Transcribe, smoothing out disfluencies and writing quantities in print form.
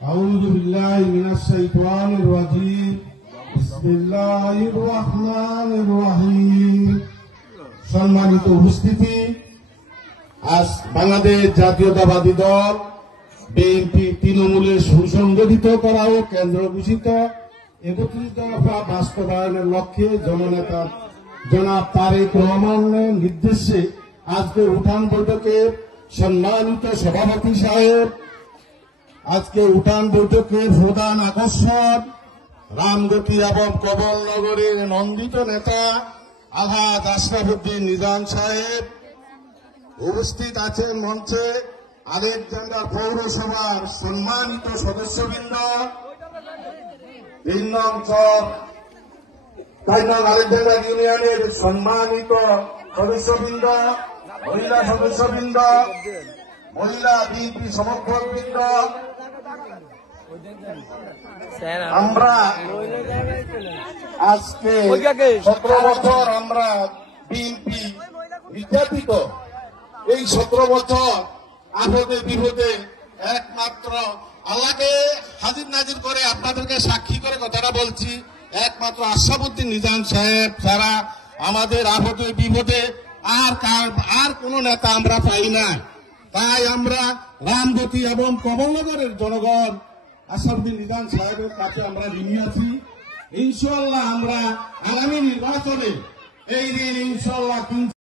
আউযু বিল্লাহি মিনাশ শাইতানির রাজীম। বিসমিল্লাহির রহমানির রহিম। সম্মানিত উপস্থিতি, আজ বাংলাদেশ জাতীয়তাবাদী দল বিএনপি তৃণমূলের সুসংগঠিত করা ও কেন্দ্র ঘোষিত ৩১ দফা বাস্তবায়নের লক্ষ্যে জননেতা জনাব তারেক রহমানের নির্দেশে আজকে উঠান বৈঠকের সম্মানিত সভাপতি সাহেব, আজকে উঠান বৈঠকের প্রধান আকর্ষণ রামগতি এবং কমলনগরের নন্দিত নেতা আলহাজ আশরাফ উদ্দিন নিজাম সাহেব, উপস্থিত আছেন মঞ্চে আলেকজান্ডার পৌরসভার সম্মানিত সদস্যবৃন্দ, ৩ নং চর ৪ নং আলেকজান্ডার ইউনিয়নের সম্মানিত সদস্যবৃন্দ, মহিলা সদস্যবৃন্দ, মহিলা বিএনপি সমর্থকবৃন্দ। আমরা আজকে ১৭ বছর আমরা বিএনপি নির্যাতিত, এই ১৭ বছর আপদে বিপদে একমাত্র আল্লাহকে হাজির নাজির করে আপনাদেরকে সাক্ষী করে কথাটা বলছি, একমাত্র আশরাফ উদ্দিন নিজাম সাহেব ছাড়া আমাদের আপদে বিপদে আর কোন নেতা আমরা পাই না। তাই আমরা রামগতি এবং কমলনগরের জনগণ আশরাফ উদ্দিন নিজাম সাহেবের কাছে আমরা ঋণী আছি। ইনশাআল্লাহ আমরা আগামী নির্বাচনে এই ঋণ ইনশাআল্লাহ